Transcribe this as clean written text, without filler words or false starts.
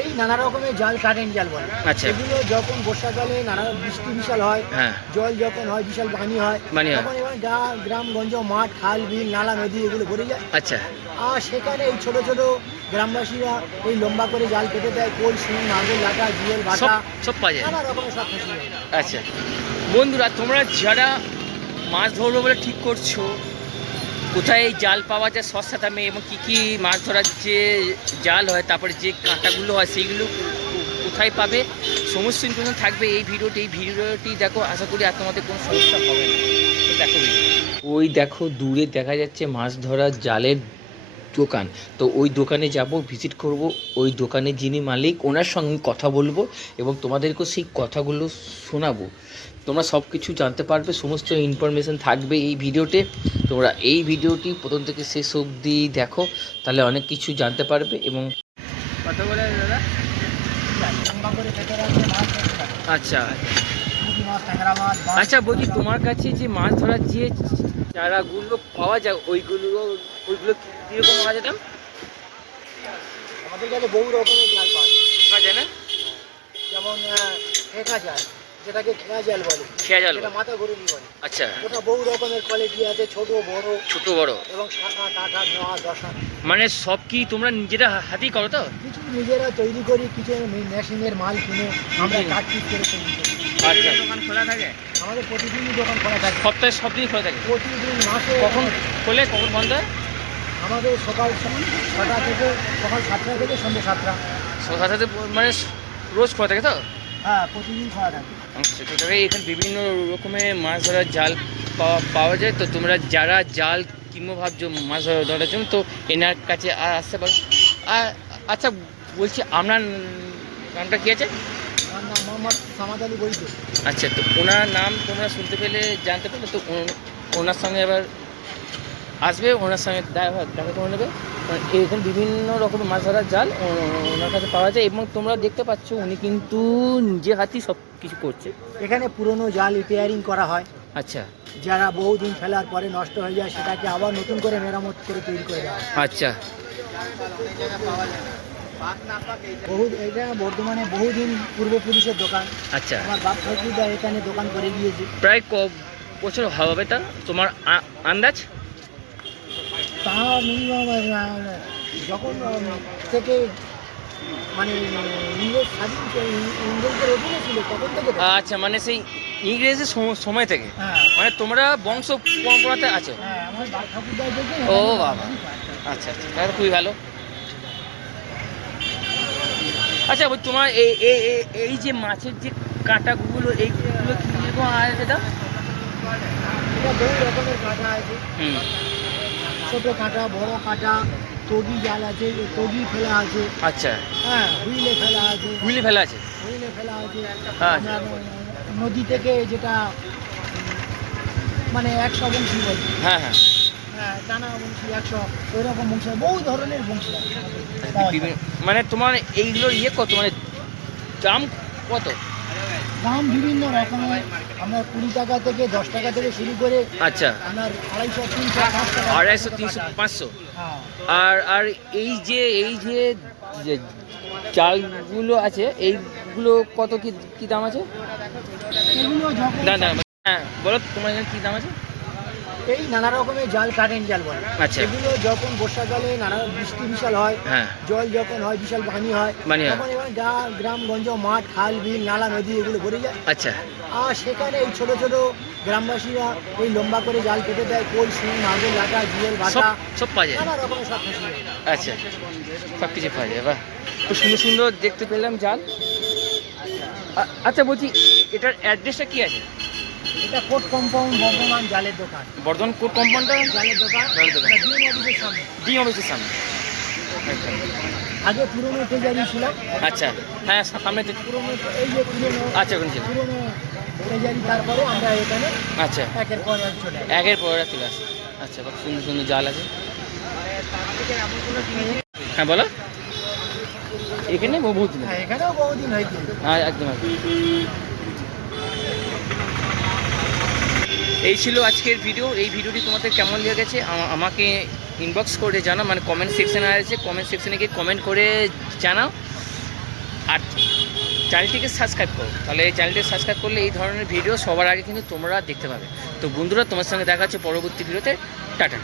এই নানা রকমের জাল, কারেন্ট জাল বলে। আচ্ছা। এগুলো যখন বর্ষাকালে নানা বৃষ্টি বিশাল হয়, হ্যাঁ। জল যখন হয়, বিশাল পানি হয়, পানি হয়। তখন এবার গ্রামগঞ্জ, মাঠ, খাল, বিল, নালা, নদী এগুলো ভরে যায়। আচ্ছা। আর সেখানে এই ছোট ছোট গ্রামবাসীরা এই লম্বা করে জাল কেটে দেয়, কোল, শিং, মাগুর, লাটা, জিওল, সব বাটা, সব পাওয়া যায়। নানা রকমের সব ফসল হয়। আচ্ছা বন্ধুরা, তোমরা যারা মাছ ধরবে বলে ঠিক করছো, কোথায় এই জাল পাওয়া যায় সস্তা দামে এবং কী কী মাছ ধরার যে জাল হয়, তারপরে যে কাঁটাগুলো হয় সেইগুলো কোথায় পাবে, সমস্ত ইনফরমেশন থাকবে এই ভিডিওটি দেখো। আশা করি আর তোমাদের কোনো সমস্যা হবে না। তো দেখো, ওই দেখো দূরে দেখা যাচ্ছে মাছ ধরার জালের দোকান। তো ওই দোকানে যাব, ভিজিট করব, ওই দোকানের যিনি মালিক ওনার সঙ্গে কথা বলবো এবং তোমাদেরকেও সেই কথাগুলো শোনাবো। তোমরা সব কিছু জানতে পারবে, সমস্ত ইনফরমেশান থাকবে এই ভিডিওতে। তোমরা এই ভিডিওটি প্রথম থেকে শেষ অবধি দেখো, তাহলে অনেক কিছু জানতে পারবে। এবং কথা বলে দাদা। লম্বা করে কেটে রাখলে মাছ ধরতে পারে। আচ্ছা পুঁটি মাছ, ট্যাংরা মাছ, আচ্ছা, বলছি তোমার কাছে যে মাছ ধরার যে চারাগুলো পাওয়া যায় ওইগুলো কীরকম পাওয়া যায়? আমাদের কাছে বহু রকমের জাল পাওয়া যায় না? যেমন ঠেকা জাল, যেটাকে খেয়া জাল বলে, খেয়া জাল যেটা মাথা ঘুরুনি বলে। আচ্ছা। ওটা বহু রকমের কোয়ালিটি আছে, ছোট বড় এবং শাখা টাকা নোয়া দশা। মানে সব কি তোমরা নিজেরা হাতেই করো? তো কিছু নিজেরা তৈরি করি, কিছু মেশিনের মাল কিনে আমরা কাটপিট করে তৈরি করি। আচ্ছা, দোকান খোলা থাকে? আমাদের প্রতিদিনই দোকান খোলা থাকে। সপ্তাহে সব দিনই খোলা থাকে? প্রতিদিন মাসে। কখন খোলে কখন বন্ধ হয়? আমাদের সকাল 6টা থেকে সকাল 7টা থেকে সন্ধ্যে 7টা। সাথে মানে রোজ খোলা থাকে তো? হ্যাঁ, প্রতিদিন খোলা থাকে। আচ্ছা, তো তবে এখানে বিভিন্ন রকমের মাছ ধরার জাল পাওয়া যায়। তো তোমরা যারা জাল কিনবো ভাবছো মাছ ধরার জন্য, তো এনার কাছে আসতে পারো। আচ্ছা বলছি, আপনার নামটা কী আছে? আমার নাম মোহাম্মদ সামাদ আলী বৈদ্য। আচ্ছা, তো ওনার নাম তোমরা শুনতে পেলে, জানতে পেলে, তো ওনার সঙ্গে এবার আসবে, ওনার সঙ্গে দেখা করে নেবে। এখানে বিভিন্ন রকমের মাছ ধরার জাল ওনার কাছে পাওয়া যায় এবং তোমরা দেখতে পাচ্ছ উনি কিন্তু নিজে হাতেই সব কিছু করছে। এখানে পুরনো জাল রিপেয়ারিং করা হয়। আচ্ছা যারা বহুদিন ফেলার পরে নষ্ট হয়ে যায়, সেটাকে আবার নতুন করে মেরামত করে তৈরি করে দেওয়া হয়। আচ্ছা। এটা বর্ধমানে বহুদিন পূর্বপুরুষের দোকান। আচ্ছা, আমার বাপ ঠাকুরদা এখানে দোকান করে গিয়েছে। প্রায় ক বছর হবে তা তোমার আন্দাজ? তা মিনিমাম যখন থেকে মানে ইংরেজদের অধীনে ছিল তখন থেকে। আচ্ছা, মানে সেই ইংরেজের সময় থেকে? হ্যাঁ, মানে তোমরা বংশ পরম্পরাতে আছো? হ্যাঁ, আমার বাপ ঠাকুরদা থেকে। ও বাবা, আচ্ছা আচ্ছা, তাহলে খুবই ভালো। আচ্ছা, তোমার এই যে মাছের যে কাঁটাগুলো, এইগুলো কীরকম আছে? সেটা বহু রকমের কাঁটা আছে। হুম। ছোট কাঁটা, বড় কাঁটা, তগি জাল আছে, তগি ফেলা আছে। আচ্ছা, হ্যাঁ, হুইলে ফেলা আছে। হুইলে ফেলা আছে? হুইলে ফেলা আছে। হ্যাঁ। আমরা নদী থেকে যেটা মানে 100 বংশী বলি। হ্যাঁ হ্যাঁ। হ্যাঁ, টানা বংশী 100, ওই রকম বংশী, বহু ধরনের বংশী আছে। মানে তোমার এইগুলোর কত, মানে দাম কত? দাম বিভিন্ন রকমের। আমরা 20 টাকা থেকে 10 টাকা থেকে শুরু করে আচ্ছা, আপনার 250, 300, 500 টাকা। 250, 300, 500। হ্যাঁ। আর এই যে চালগুলো আছে, এইগুলো কত কি দাম আছে? এগুলো যখন হ্যাঁ বলো, তোমার এখানে কী দাম আছে? এই নানা রকমের জাল, কারেন্ট জাল বলে। আচ্ছা। এগুলো যখন বর্ষাকালে নানা বৃষ্টি বিশাল হয়, হ্যাঁ। জল যখন হয়, বিশাল পানি হয়, তখন এবার গ্রামগঞ্জ, মাঠ, খাল, বিল, নালা, নদী এগুলো ভরে যায়। আচ্ছা। আর সেখানে এই ছোট ছোট গ্রামবাসীরা এই লম্বা করে জাল কেটে দেয়, কোল, শিং, মাগুর, লাটা, জিওল, বাটা, সব পাওয়া যায়? নানা রকমের সব ফসল হয়। আচ্ছা, সব কিছু পাওয়া যায়। বাহ, খুব সুন্দর সুন্দর দেখতে পেলাম জাল। আচ্ছা বলছি, এটার অ্যাড্রেসটা কি আছে? এটা কোর্ট কম্পাউন্ড, বর্ধমান জালের দোকান। বর্ধমান কোর্ট কম্পাউন্ডটা? জালের দোকান। জালের দোকান। ডিএম অফিসের সামনে। ডিএম অফিসের সামনে। আগে পুরনো ট্রেজারি ছিল। আচ্ছা, হ্যাঁ, সামনে যে পুরনো, এই যে পুরনো। আচ্ছা, ওখানে ছিল পুরনো ট্রেজারি, তারপরে আমরা এখানে আচ্ছা একের পর এক চলে আসি। একের পর এক চলে আসে। আচ্ছা, খুব সুন্দর সুন্দর জাল আছে। হ্যাঁ বলো। এখানে বহুদিন? হ্যাঁ, এখানেও বহুদিন হয়েছে। হ্যাঁ, একদম একদম। এই ছিল আজকের ভিডিও। এই ভিডিওটি তোমাদের কেমন লেগেছে আমাকে ইনবক্স করে জানাও, মানে কমেন্ট সেকশানে আছে, কমেন্ট সেকশানে গিয়ে কমেন্ট করে জানাও। আর চ্যানেলটিকে সাবস্ক্রাইব করো, তাহলে এই চ্যানেলটি সাবস্ক্রাইব করলে এই ধরনের ভিডিও সবার আগে কিন্তু তোমরা দেখতে পাবে। তো বন্ধুরা, তোমার সঙ্গে দেখা হচ্ছে পরবর্তী ভিডিওতে। টাটা।